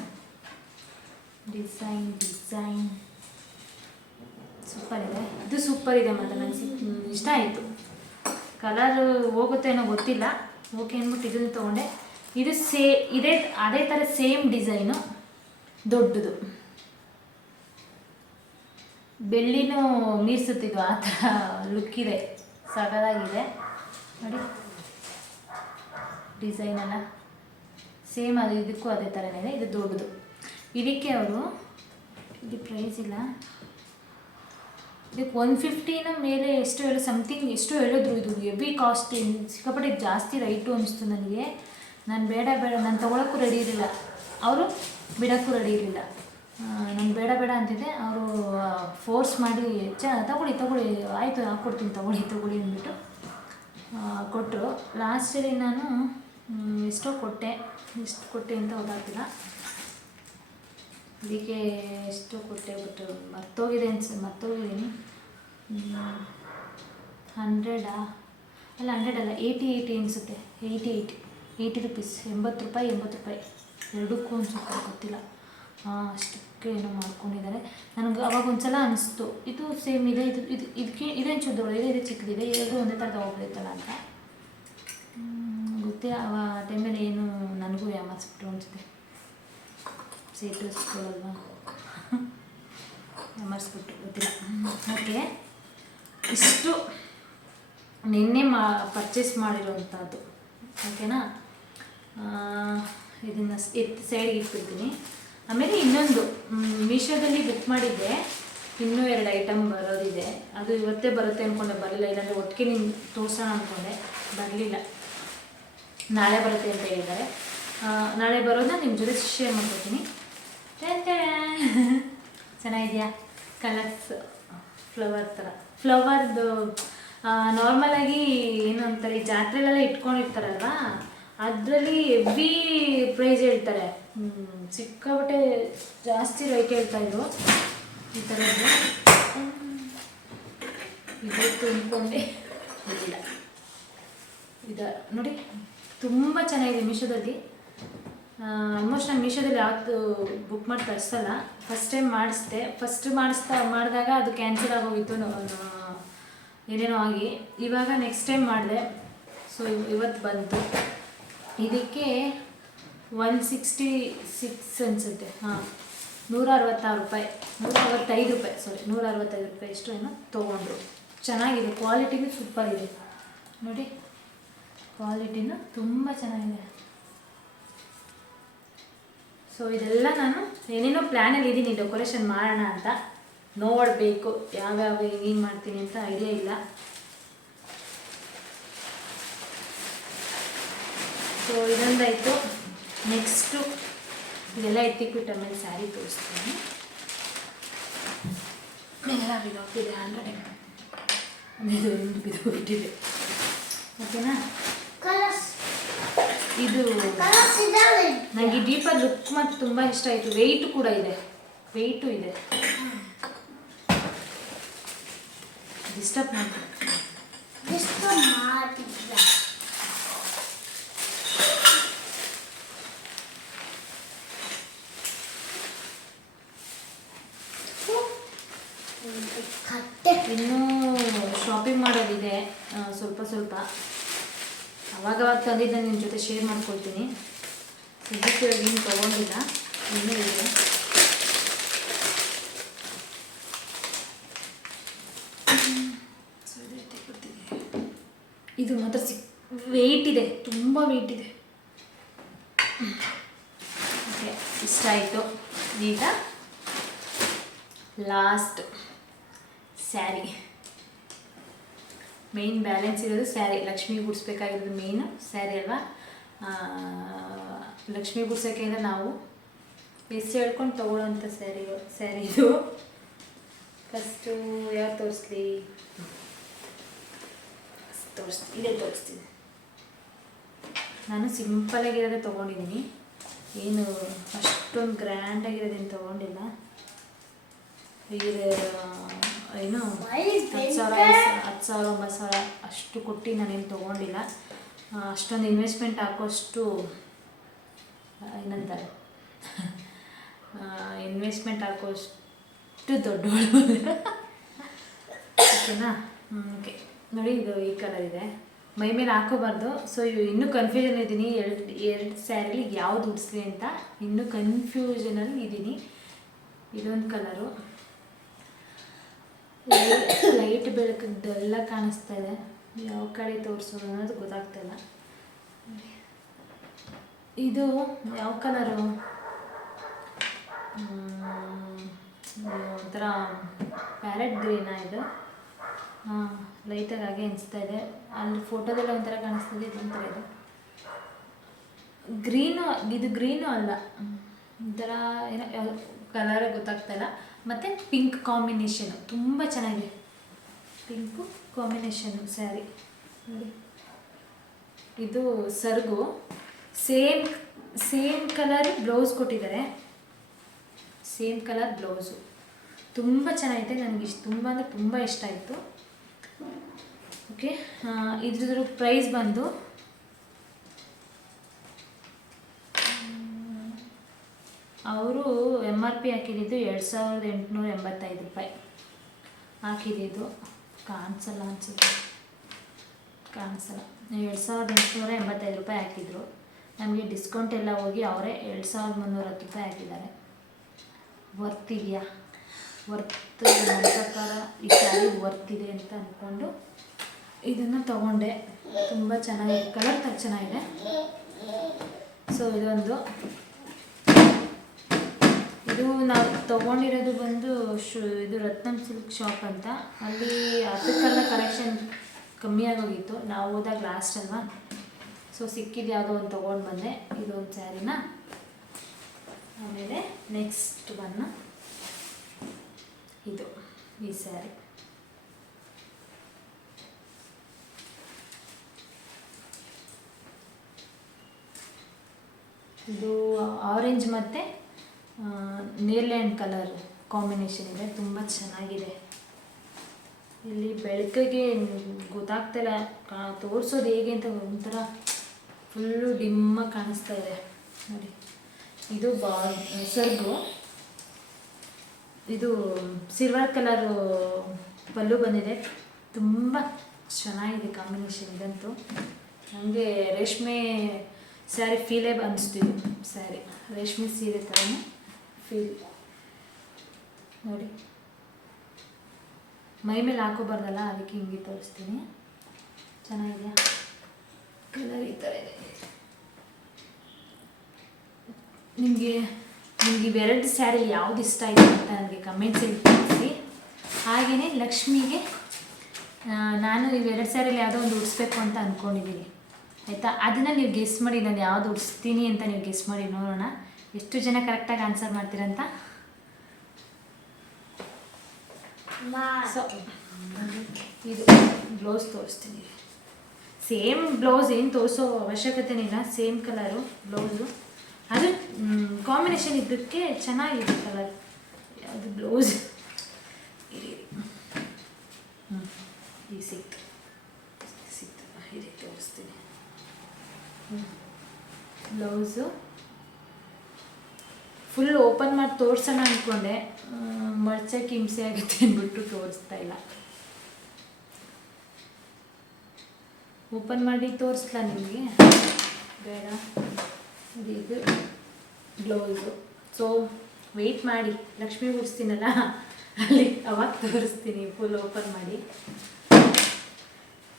ಡಿಸೈನ್ ಸೂಪರ್ ಇದೆ. ಇದು ಸೂಪರ್ ಇದೆ ಮತ್ತು ನನಗೆ ಇಷ್ಟ ಆಯಿತು. ಕಲರ್ ಹೋಗುತ್ತೆ ಏನೋ ಗೊತ್ತಿಲ್ಲ. ಓಕೆ ಅಂದ್ಬಿಟ್ಟು ಇದನ್ನು ತೊಗೊಂಡೆ. ಇದು ಅದೇ ಥರ ಸೇಮ್ ಡಿಸೈನು, ದೊಡ್ಡದು, ಬೆಳ್ಳಿನೂ ಮೀರಿಸುತ್ತಿದ್ದು ಆ ಥರ ಲುಕ್ ಇದೆ. ಸಗದಾಗಿದೆ ನೋಡಿ ಡಿಸೈನೆಲ್ಲ ಸೇಮ್. ಅದು ಇದಕ್ಕೂ ಅದೇ ಥರನೇ ಇದೆ. ಇದು ದೊಡ್ಡದು. ಇದಕ್ಕೆ ಇದು ಪ್ರೈಸ್ ಇಲ್ಲ. ಇದಕ್ಕೆ 150 ಮೇಲೆ ಎಷ್ಟು ಸಮಥಿಂಗ್ ಎಷ್ಟು ಹೇಳಿದ್ರು. ಇದು ಹೆವಿ ಕಾಸ್ಟ್, ಸಿಕ್ಕಾಪಟ್ಟೆ ಜಾಸ್ತಿ ರೈಟು ಅನಿಸ್ತು ನನಗೆ. ನಾನು ಬೇಡ ನಾನು ತೊಗೊಳಕ್ಕೂ ರೆಡಿ ಇರಲಿಲ್ಲ, ಅವರು ಬಿಡೋಕ್ಕೂ ರೆಡಿ ಇರಲಿಲ್ಲ. ನಂಗೆ ಬೇಡ ಬೇಡ ಅಂತಿದ್ದೆ, ಅವರು ಫೋರ್ಸ್ ಮಾಡಿ ತಗೊಳ್ಳಿ ಆಯಿತು ಹಾಕ್ಕೊಡ್ತೀನಿ ತಗೊಳ್ಳಿ ಅಂದ್ಬಿಟ್ಟು ಕೊಟ್ಟರು. ಲಾಸ್ಟಲ್ಲಿ ನಾನು ಎಷ್ಟೋ ಕೊಟ್ಟೆ, ಎಷ್ಟು ಕೊಟ್ಟೆ ಅಂತ ಗೊತ್ತಾಗ್ತಿಲ್ಲ. ಇದಕ್ಕೆ ಎಷ್ಟು ಕೊಟ್ಟೆ ಬಟ್ ಮರ್ತೋಗಿದ್ದೀನಿ. 100 ಅಲ್ಲ 80 ಅನಿಸುತ್ತೆ. 80 ರುಪೀಸ್, 80 ರೂಪಾಯಿ ಎರಡಕ್ಕೂ ಅನಿಸುತ್ತೆ, ಗೊತ್ತಿಲ್ಲ. ಅಷ್ಟಕ್ಕೆ ಏನೋ ಮಾಡ್ಕೊಂಡಿದ್ದಾರೆ. ನನಗೆ ಅವಾಗ ಒಂದ್ಸಲ ಅನಿಸ್ತು ಇದು ಸೇಮ್ ಇದೆ, ಇದೇನು ಚುದ್ದೋಳು ಇದೆ ಚಿಕ್ಕದಿದೆ, ಎರಡು ಒಂದೇ ಥರ ತೊಗೊಬೋದಿತ್ತಲ್ಲ ಅಂತ. ಗೊತ್ತಿಲ್ಲ ಆ ಟೈಮಲ್ಲಿ ಏನು ನನಗೂ ಯಾಮಾರಿಸ್ಬಿಟ್ರು ಅನಿಸುತ್ತೆ. ಸೇಟುಸ್ಕೊಳ್ಳಲ್ವಾ ಯಾಮಾರಿಸ್ಬಿಟ್ರು, ಗೊತ್ತಿಲ್ಲ. ಓಕೆ, ಇಷ್ಟು ನಿನ್ನೆ ಪರ್ಚೇಸ್ ಮಾಡಿರೋವಂಥದ್ದು. ಓಕೆನಾ, ಇದನ್ನು ಸೈಡ್ಗೆ ಇಟ್ಬಿಡ್ತೀನಿ. ಆಮೇಲೆ ಇನ್ನೊಂದು ಮೀಶೋದಲ್ಲಿ ಬುಕ್ ಮಾಡಿದ್ದೆ, ಇನ್ನೂ 2 ಐಟಮ್ ಬರೋದಿದೆ. ಅದು ಇವತ್ತೇ ಬರುತ್ತೆ ಅಂದ್ಕೊಂಡೆ, ಬರಲಿಲ್ಲ. ಇಲ್ಲಾಂದರೆ ಒಟ್ಟಿಗೆ ನಿಮ್ಗೆ ತೋರಿಸೋಣ ಅಂದ್ಕೊಂಡೆ, ಬರಲಿಲ್ಲ. ನಾಳೆ ಬರುತ್ತೆ ಅಂತ ಹೇಳಿದ್ದಾರೆ. ನಾಳೆ ಬರೋದನ್ನ ನಿಮ್ಮ ಜೊತೆ ಶೇರ್ ಮಾಡ್ಕೊತೀನಿ. ಚೆನ್ನಾಗಿದೆಯಾ? ಕಲರ್ಸ್ ಫ್ಲವರ್ದು ನಾರ್ಮಲಾಗಿ ಏನು ಅಂತಾರೆ, ಈ ಜಾತ್ರೆಲೆಲ್ಲ ಇಟ್ಕೊಂಡಿರ್ತಾರಲ್ವ, ಅದರಲ್ಲಿ ಹೆವಿ ಪ್ರೈಸ್ ಹೇಳ್ತಾರೆ. ಸಿಕ್ಕಾಬಟ್ಟೆ ಜಾಸ್ತಿ ರೇಟ್ ಹೇಳ್ತಾಯಿದ್ರು. ಈ ಥರದ್ದು ಇದು ತುಂಬಿಕೊಂಡೆ ಇಲ್ಲ. ಇದು ನೋಡಿ, ತುಂಬ ಚೆನ್ನಾಗಿದೆ ಮೀಶೋದಲ್ಲಿ. ಆಲ್ಮೋಸ್ಟ್ ನಾನು ಮೀಶೋದಲ್ಲಿ ಯಾವತ್ತು ಬುಕ್ ಮಾಡಿ ತರಿಸಲ್ಲ. ಫಸ್ಟ್ ಟೈಮ್ ಮಾಡಿದಾಗ ಅದು ಕ್ಯಾನ್ಸಲ್ ಆಗೋಗಿತ್ತು, ಏನೇನೋ ಆಗಿ. ಇವಾಗ ನೆಕ್ಸ್ಟ್ ಟೈಮ್ ಮಾಡಿದೆ, ಸೊ ಇವತ್ತು ಬಂತು. ಇದಕ್ಕೆ 166 ಅನಿಸುತ್ತೆ. 165 ರೂಪಾಯಿ, 165 ರೂಪಾಯಿ ಎಷ್ಟು ಏನೋ ತೊಗೊಂಡ್ರು. ಚೆನ್ನಾಗಿದೆ, ಕ್ವಾಲಿಟಿನೂ ಸೂಪರ್ ಇದೆ ನೋಡಿ, ಕ್ವಾಲಿಟಿನೂ ತುಂಬ ಚೆನ್ನಾಗಿದೆ. ಸೊ ಇದೆಲ್ಲ ನಾನು ಏನೇನೋ ಪ್ಲ್ಯಾನಲ್ಲಿ ಇದ್ದೀನಿ, ಡೆಕೋರೇಷನ್ ಮಾಡೋಣ ಅಂತ. ನೋಡಬೇಕು ಯಾವ್ಯಾವ ಏನು ಮಾಡ್ತೀನಿ ಅಂತ ಐಡಿಯಾ ಇಲ್ಲ. ಸೊ ಇದೊಂದಾಯಿತು. ನೆಕ್ಸ್ಟು ಇದೆಲ್ಲ ಎತ್ತಿಕ್ಬಿಟ್ಟು ಆಮೇಲೆ ಸ್ಯಾರಿ ತೋರಿಸ್ತೀನಿ. ಎಲ್ಲ ಬಿದ್ದೋಗ್ತಿದೆ ಆಲ್ರೆಡಿ, ಬಿದ್ದೋಗ್ಬಿಟ್ಟಿದೆ. ಓಕೆನಾ, ಇದು ನನಗೆ ದೀಪದ ಲುಕ್ ಮತ್ತು ತುಂಬ ಇಷ್ಟ ಆಯಿತು. ವೆಯ್ಟ್ ಕೂಡ ಇದೆ, ವೆಯ್ಟು ಇದೆ. ಡಿಸ್ಟರ್ಬ್ ಮಾಡ್ತೀನಿ. ಇನ್ನೂ ಶಾಪಿಂಗ್ ಮಾಡೋದಿದೆ ಸ್ವಲ್ಪ. ಅವಾಗವಾಗ ತಂದಿದ್ದ ನಿಮ್ಮ ಜೊತೆ ಶೇರ್ ಮಾಡ್ಕೊಳ್ತೀನಿ. ಸದ್ಯಕ್ಕೆ ಏನು ತೊಗೊಂಡಿಲ್ಲ, ಇನ್ನೂ ಇದೆ. ಇದು ಮಾತ್ರ ವೆಯ್ಟ್ ಇದೆ, ತುಂಬ ವೆಯ್ಟ್ ಇದೆ. ಓಕೆ, ಇಷ್ಟ ಆಯಿತು. ಈಗ ಲಾಸ್ಟ್ ಸ್ಯಾರಿ. ಮೇಯ್ನ್ ಬ್ಯಾಲೆನ್ಸ್ ಇರೋದು ಸ್ಯಾರಿ. ಲಕ್ಷ್ಮಿ ಗುಡಿಸ್ಬೇಕಾಗಿರೋದು ಮೇಯ್ನು ಸ್ಯಾರಿ ಅಲ್ವಾ. ಲಕ್ಷ್ಮಿ ಗುಡ್ಸೋಕ್ಕೆ ಅಂದರೆ ನಾವು ಎಷ್ಟು ಹೇಳ್ಕೊಂಡು ತೊಗೊಳ್ಳೋಂಥ ಸ್ಯಾರಿ ಇದು. ಫಸ್ಟು ಯಾರು ತೋರಿಸ್ಲಿ? ಇದೇ ತೋರಿಸ್ತೀನಿ. ನಾನು ಸಿಂಪಲಾಗಿರೋದೇ ತೊಗೊಂಡಿದ್ದೀನಿ, ಏನು ಅಷ್ಟೊಂದು ಗ್ರ್ಯಾಂಡಾಗಿರೋದೇನು ತೊಗೊಂಡಿಲ್ಲ. ಏನು 10,000 9,000 ಅಷ್ಟು ಕೊಟ್ಟು ನಾನೇನು ತೊಗೊಂಡಿಲ್ಲ. ಅಷ್ಟೊಂದು ಇನ್ವೆಸ್ಟ್ಮೆಂಟ್ ಹಾಕೋಷ್ಟು ಏನಂತಾರೆ, ಇನ್ವೆಸ್ಟ್ಮೆಂಟ್ ಹಾಕೋಷ್ಟು ದೊಡ್ಡವಳು. ಓಕೆನಾ? ಓಕೆ ನೋಡಿ, ಇದು ಈ ಕಲರ್ ಇದೆ, ಮೈ ಮೇಲೆ ಹಾಕೋಬಾರ್ದು. ಸೊ ಇನ್ನೂ ಕನ್ಫ್ಯೂಷನ್ ಇದ್ದೀನಿ, ಎರಡು ಸ್ಯಾರಿಲಿ ಯಾವ್ದು ಉಡಿಸ್ಲಿ ಅಂತ ಇನ್ನೂ ಕನ್ಫ್ಯೂಷನಲ್ಲಿ ಇದ್ದೀನಿ. ಇದೊಂದು ಕಲರು ಲೈಟ್ ಬೆಳಕದ್ದೆಲ್ಲ ಕಾಣಿಸ್ತಾ ಇದೆ, ಯಾವ ಕಡೆ ತೋರಿಸೋದು ಅನ್ನೋದು ಗೊತ್ತಾಗ್ತಾಯಿಲ್ಲ. ಇದು ಯಾವ ಕಲರು? ಒಂಥರ ಪ್ಯಾರೆಟ್ ಗ್ರೀನಾ ಇದು? ಲೈಟಾಗಿ ಹಾಗೆ ಅನಿಸ್ತಾ ಇದೆ. ಅಲ್ಲಿ ಫೋಟೋದೆಲ್ಲ ಒಂಥರ ಕಾಣಿಸ್ತಿದೆ, ಇದೊಂಥರ ಇದೆ. ಗ್ರೀನು, ಇದು ಗ್ರೀನು ಅಲ್ಲ, ಒಂಥರ ಏನೋ ಕಲರೇ ಗೊತ್ತಾಗ್ತಾಯಿಲ್ಲ. ಮತ್ತು ಪಿಂಕ್ ಕಾಂಬಿನೇಷನು ತುಂಬ ಚೆನ್ನಾಗಿದೆ. ಪಿಂಕು ಕಾಂಬಿನೇಷನು ಸ್ಯಾರಿ ನೋಡಿ. ಇದು ಸೆರಗು ಸೇಮ್ ಕಲರ್ ಬ್ಲೌಸ್ ಕೊಟ್ಟಿದ್ದಾರೆ. ಸೇಮ್ ಕಲರ್ ಬ್ಲೌಸು ತುಂಬ ಚೆನ್ನಾಗಿದೆ. ನನಗೆ ತುಂಬ ಅಂದರೆ ತುಂಬ ಇಷ್ಟ ಆಯಿತು. ಓಕೆ, ಇದ್ರ ಪ್ರೈಸ್ ಬಂದು ಅವರು MRP ಹಾಕಿದ್ದು 2885 ರೂಪಾಯಿ ಹಾಕಿದ್ದು. ಕಾಣಿಸಲ್ಲ ಅನಿಸುತ್ತೆ, ಕಾಣಿಸಲ್ಲ. 2885 ರೂಪಾಯಿ ಹಾಕಿದ್ರು. ನಮಗೆ ಡಿಸ್ಕೌಂಟ್ ಎಲ್ಲ ಹೋಗಿ ಅವರೇ 2310 ರೂಪಾಯಿ ಹಾಕಿದ್ದಾರೆ. ವರ್ತ್ ಇದೆಯಾ? ವರ್ತ್ ನನ್ನ ಪ್ರಕಾರ ಈ ಸ್ಯಾರಿ ವರ್ತ್ ಇದೆ ಅಂತ ಅಂದ್ಕೊಂಡು ಇದನ್ನು ತೊಗೊಂಡೆ. ತುಂಬ ಚೆನ್ನಾಗಿದೆ, ಕಲರ್ ಚೆನ್ನಾಗಿದೆ. ಸೊ ಇದು ನಾವು ತೊಗೊಂಡಿರೋದು ಬಂದು ಇದು ರತ್ನಂ ಸಿಲ್ಕ್ ಶಾಪ್ ಅಂತ. ಅಲ್ಲಿ ಅದಕ್ಕೆಲ್ಲ ಕಲೆಕ್ಷನ್ ಕಮ್ಮಿ ಆಗೋಗಿತ್ತು. ನಾವು ಹೋದಾಗ ಲಾಸ್ಟ್ ಅಲ್ವಾ, ಸೊ ಸಿಕ್ಕಿದ್ದು ಯಾವುದೋ ಒಂದು ತೊಗೊಂಡು ಬಂದೆ. ಇದು ಒಂದು ಸ್ಯಾರಿನ. ಆಮೇಲೆ ನೆಕ್ಸ್ಟ್ ಇದು ಈ ಸ್ಯಾರಿ. ಇದು ಆರೆಂಜ್ ಮತ್ತು ನೇರ್ಲ್ಯಾಂಡ್ ಕಲರ್ ಕಾಂಬಿನೇಷನ್ ಇದೆ. ತುಂಬ ಚೆನ್ನಾಗಿದೆ. ಇಲ್ಲಿ ಬೆಳಕಿಗೆ ಗೊತ್ತಾಗ್ತಿಲ್ಲ ತೋರಿಸೋದು ಹೇಗೆ ಅಂತ, ಒಂಥರ ಫುಲ್ಲು ಡಿಮ್ಮಾಗಿ ಕಾಣಿಸ್ತಾ ಇದೆ ನೋಡಿ. ಇದು ಸೆರಗು. ಇದು ಸಿಲ್ವರ್ ಕಲರು ಪಲ್ಲು ಬಂದಿದೆ. ತುಂಬ ಚೆನ್ನಾಗಿದೆ ಕಾಂಬಿನೇಷನ್. ಇದಂತೂ ನನಗೆ ರೇಷ್ಮೆ ಸ್ಯಾರಿ ಫೀಲೇ ಅನಿಸ್ತಿದ್ದು. ಸ್ಯಾರಿ ರೇಷ್ಮೆ ಸೀರೆ ಥರನೇ ಫೀಲ್ ನೋಡಿ. ಮೈ ಮೇಲೆ ಹಾಕೋಬಾರ್ದಲ್ಲ, ಅದಕ್ಕೆ ಹಿಂಗೆ ತೋರಿಸ್ತೀನಿ. ಚೆನ್ನಾಗಿದೆಯಾ? ಕಲರ್ ಈ ಥರ ಇದೆ. ನಿಮಗೆ ಇವೆರಡು ಸ್ಯಾರಿ ಯಾವ್ದು ಇಷ್ಟ ಆಯಿತು ಅಂತ ನನಗೆ ಕಮೆಂಟ್ಸಲ್ಲಿ ತಿಳಿಸಿ. ಹಾಗೆಯೇ ಲಕ್ಷ್ಮಿಗೆ ನಾನು ಇವೆರಡು ಸ್ಯಾರಿಯಲ್ಲಿ ಯಾವುದೋ ಒಂದು ಉಡಿಸ್ಬೇಕು ಅಂತ ಅಂದ್ಕೊಂಡಿದ್ದೀನಿ, ಆಯಿತಾ? ಅದನ್ನು ನೀವು ಗೆಸ್ ಮಾಡಿ, ನಾನು ಯಾವುದು ಉಡಿಸ್ತೀನಿ ಅಂತ ನೀವು ಗೆಸ್ ಮಾಡಿ ನೋಡೋಣ ಎಷ್ಟು ಜನ ಕರೆಕ್ಟಾಗಿ ಆನ್ಸರ್ ಮಾಡ್ತೀರಂತ. ಸೊ ಇದು ಬ್ಲೌಸ್ ತೋರಿಸ್ತೀನಿ. ಸೇಮ್ ಬ್ಲೌಸ್ ಏನು ತೋರಿಸೋ ಅವಶ್ಯಕತೆನಿಲ್ಲ, ಸೇಮ್ ಕಲರು ಬ್ಲೌಸು. ಅದು ಕಾಂಬಿನೇಷನ್ ಇದ್ದಕ್ಕೆ ಚೆನ್ನಾಗಿದೆ ಕಲರ್. ಯಾವುದು ಬ್ಲೌಸ್ ಈ ಸಿಕ್ತು ಈ ರೀತಿ ತೋರಿಸ್ತೀನಿ. ಬ್ಲೌಸು ಫುಲ್ ಓಪನ್ ಮಾಡಿ ತೋರಿಸೋಣ ಅಂದ್ಕೊಂಡೆ, ಮಡ್ಚಕ್ಕೆ ಹಿಂಸೆ ಆಗುತ್ತೆ ಅಂದ್ಬಿಟ್ಟು ತೋರಿಸ್ತಾ ಇಲ್ಲ. ಓಪನ್ ಮಾಡಿ ತೋರಿಸ್ಲಾ ನಿಮಗೆ? ಬೇಡ. ಇದು ಬ್ಲೌಸು. ಸೊ ವೆಯ್ಟ್ ಮಾಡಿ, ಲಕ್ಷ್ಮಿ ಉಡಿಸ್ತೀನಲ್ಲ ಅಲ್ಲಿ ಅವಾಗ ತೋರಿಸ್ತೀನಿ ಫುಲ್ ಓಪನ್ ಮಾಡಿ.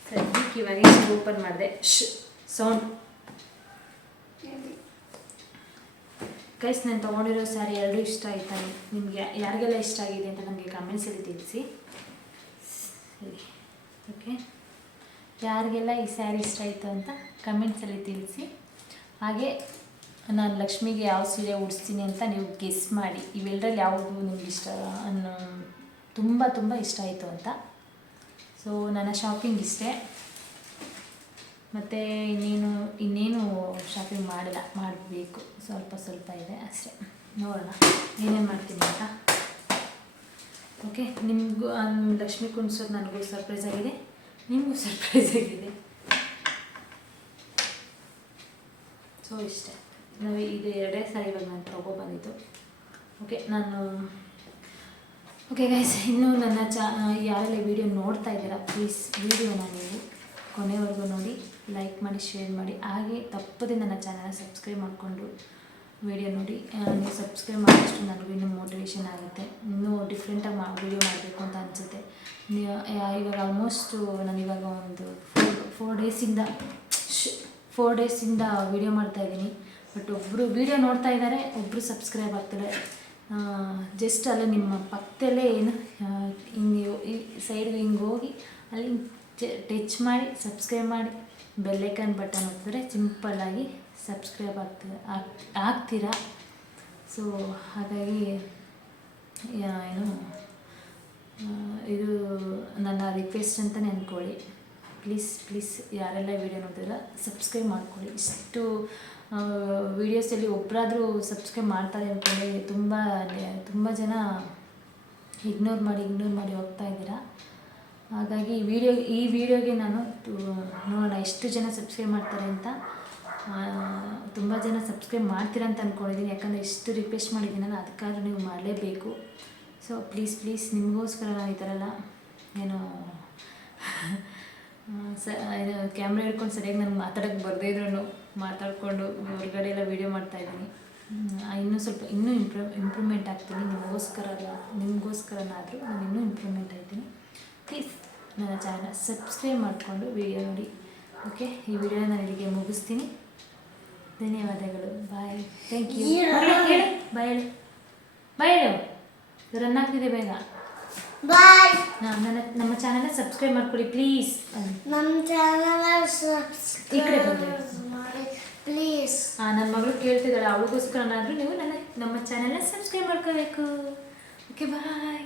ಸದ್ಯಕ್ಕೆ ಇವಾಗ ಓಪನ್ ಮಾಡಿದೆ. ಸೌಂಡ್ ಗೈಸ್, ನಾನು ತೊಗೊಂಡಿರೋ ಸ್ಯಾರಿ ಎರಡೂ ಇಷ್ಟ ಆಯ್ತಾ? ನಿಮಗೆ ಯಾರಿಗೆಲ್ಲ ಇಷ್ಟ ಆಗಿದೆ ಅಂತ ನನಗೆ ಕಮೆಂಟ್ಸಲ್ಲಿ ತಿಳಿಸಿ. ಓಕೆ, ಯಾರಿಗೆಲ್ಲ ಈ ಸ್ಯಾರಿ ಇಷ್ಟ ಆಯಿತು ಅಂತ ಕಮೆಂಟ್ಸಲ್ಲಿ ತಿಳಿಸಿ. ಹಾಗೆ ನಾನು ಲಕ್ಷ್ಮಿಗೆ ಯಾವ ಸೀರೆ ಉಡಿಸ್ತೀನಿ ಅಂತ ನೀವು ಗೆಸ್ ಮಾಡಿ. ಇವೆಲ್ಲರಲ್ಲಿ ಯಾವುದು ನಿಮ್ಗೆ ಇಷ್ಟ ತುಂಬ ಇಷ್ಟ ಆಯಿತು ಅಂತ. ಸೊ ನನ್ನ ಶಾಪಿಂಗ್ ಇಷ್ಟೇ. ಮತ್ತು ಇನ್ನೇನು ಶಾಪಿಂಗ್ ಮಾಡಬೇಕು, ಸ್ವಲ್ಪ ಇದೆ ಅಷ್ಟೇ. ನೋಡೋಣ ಏನೇನು ಮಾಡ್ತೀನಿ ಅಂತ. ಓಕೆ, ನಿಮಗೂ ಲಕ್ಷ್ಮಿ ಕುಣಿಸೋದು ನನಗೂ ಸರ್ಪ್ರೈಸ್ ಆಗಿದೆ, ನಿಮಗೂ ಸರ್ಪ್ರೈಸ್ ಆಗಿದೆ. ಸೊ ಇಷ್ಟೇ. ನಾವು ಇದು ಎರಡೇ ಸಾರಿ ಇವಾಗ ನಾನು ತೊಗೊಬಂದಿದ್ದು. ಓಕೆ ಗೈಸ್, ಇನ್ನೂ ನನ್ನ ಯಾರೆಲ್ಲ ವಿಡಿಯೋ ನೋಡ್ತಾ ಇದ್ದೀರಾ, ಪ್ಲೀಸ್ ವಿಡಿಯೋನ ನೀವು ಕೊನೆವರೆಗೂ ನೋಡಿ, ಲೈಕ್ ಮಾಡಿ, ಶೇರ್ ಮಾಡಿ. ಹಾಗೆ ತಪ್ಪದೆ ನನ್ನ ಚಾನಲ್ನ ಸಬ್ಸ್ಕ್ರೈಬ್ ಮಾಡಿಕೊಂಡು ವಿಡಿಯೋ ನೋಡಿ. ನೀವು ಸಬ್ಸ್ಕ್ರೈಬ್ ಮಾಡಿದಷ್ಟು ನನಗೂ ಇನ್ನೂ ಮೋಟಿವೇಶನ್ ಆಗುತ್ತೆ, ಇನ್ನೂ ಡಿಫ್ರೆಂಟಾಗಿ ವಿಡಿಯೋ ಮಾಡಬೇಕು ಅಂತ ಅನಿಸುತ್ತೆ. ಇವಾಗ ಆಲ್ಮೋಸ್ಟು ನಾನು ಇವಾಗ ಒಂದು 4 ಡೇಸಿಂದ ವಿಡಿಯೋ ಮಾಡ್ತಾಯಿದ್ದೀನಿ. ಬಟ್ ಒಬ್ಬರು ವಿಡಿಯೋ ನೋಡ್ತಾ ಇದ್ದಾರೆ, ಒಬ್ಬರು ಸಬ್ಸ್ಕ್ರೈಬ್ ಆಗ್ತಾರೆ. ಜಸ್ಟ್ ಅಲ್ಲೇ ನಿಮ್ಮ ಪಕ್ಕದಲ್ಲೇ ಹಿಂಗೆ ಈ ಸೈಡ್ಗೆ ಹಿಂಗೆ ಹೋಗಿ ಅಲ್ಲಿ ಟಚ್ ಮಾಡಿ ಸಬ್ಸ್ಕ್ರೈಬ್ ಮಾಡಿ ಬೆಲ್ಲೈಕನ್ ಬಟನ್ ಒತ್ತಿದ್ರೆ ಸಿಂಪಲ್ಲಾಗಿ ಸಬ್ಸ್ಕ್ರೈಬ್ ಆಗ್ತೀರಾ. ಸೊ ಹಾಗಾಗಿ ಏನು ಇದು ನನ್ನ ರಿಕ್ವೆಸ್ಟ್ ಅಂತಲೇ ಅಂದ್ಕೊಳ್ಳಿ. ಪ್ಲೀಸ್ ಯಾರೆಲ್ಲ ವಿಡಿಯೋ ನೋಡಿದ್ರೆ ಸಬ್ಸ್ಕ್ರೈಬ್ ಮಾಡ್ಕೊಳ್ಳಿ. ಇಷ್ಟು ವೀಡಿಯೋಸಲ್ಲಿ ಒಬ್ಬರಾದರೂ ಸಬ್ಸ್ಕ್ರೈಬ್ ಮಾಡ್ತಾರೆ ಅಂದ್ಕೊಳ್ಳಿ. ತುಂಬ ಜನ ಇಗ್ನೋರ್ ಮಾಡಿ ಹೋಗ್ತಾ ಇದ್ದೀರಾ. ಹಾಗಾಗಿ ಈ ವಿಡಿಯೋಗೆ ನಾನು ನೋಡೋಣ ಎಷ್ಟು ಜನ ಸಬ್ಸ್ಕ್ರೈಬ್ ಮಾಡ್ತಾರೆ ಅಂತ. ತುಂಬ ಜನ ಸಬ್ಸ್ಕ್ರೈಬ್ ಮಾಡ್ತೀರಾ ಅಂತ ಅಂದ್ಕೊಂಡಿದ್ದೀನಿ, ಯಾಕಂದರೆ ಎಷ್ಟು ರಿಕ್ವೆಸ್ಟ್ ಮಾಡಿದ್ದೀನಲ್ಲ, ಅದಕ್ಕಾದ್ರೂ ನೀವು ಮಾಡಲೇಬೇಕು. ಸೊ ಪ್ಲೀಸ್ ನಿಮಗೋಸ್ಕರ ನಾನು ಈ ಥರ ಎಲ್ಲ ಏನು ಕ್ಯಾಮ್ರಾ ಹಿಡ್ಕೊಂಡು ಸರಿಯಾಗಿ ನನಗೆ ಮಾತಾಡೋಕ್ಕೆ ಬರದೇ ಇದ್ರೂ ಮಾತಾಡಿಕೊಂಡು ಹೊರಗಡೆ ಎಲ್ಲ ವೀಡಿಯೋ ಮಾಡ್ತಾಯಿದ್ದೀನಿ. ಇನ್ನೂ ಇಂಪ್ರೂವ್ಮೆಂಟ್ ಆಗ್ತೀನಿ. ನಿಮಗೋಸ್ಕರನಾದರೂ ನಾನು ಇನ್ನೂ ಇಂಪ್ರೂವ್ಮೆಂಟ್ ಆಗ್ತೀನಿ. ಪ್ಲೀಸ್ ನನ್ನ ಚಾನಲ್ ಸಬ್ಸ್ಕ್ರೈಬ್ ಮಾಡಿಕೊಂಡು ವೀಡಿಯೋ ನೋಡಿ. ಓಕೆ, ಈ ವಿಡಿಯೋನ ನಾನು ಇಲ್ಲಿಗೆ ಮುಗಿಸ್ತೀನಿ. ಧನ್ಯವಾದಗಳು. ಬಾಯ್. Thank you. ಬಾಯ್ ಹೇಳು. ರನ್ ಆಗ್ತಿದೆ ಬೇಗ. ಬಾಯ್. ನಮ್ಮ ಚಾನಲ್ನ ಸಬ್ಸ್ಕ್ರೈಬ್ ಮಾಡ್ಕೊಳ್ಳಿ ಪ್ಲೀಸ್. ನಮ್ಮ ಚಾನಲ್ ಈ ಕಡೆ ಬಂದೆ ಮಾಡಿ ಪ್ಲೀಸ್. ನನ್ನ ಮಗಳು ಕೇಳ್ತಿದ್ದಾಳೆ, ಅವಳಿಗೋಸ್ಕರನಾದರೂ ನೀವು ನಮ್ಮ ಚಾನಲ್ನ ಸಬ್ಸ್ಕ್ರೈಬ್ ಮಾಡ್ಕೋಬೇಕು. ಓಕೆ, ಬಾಯ್.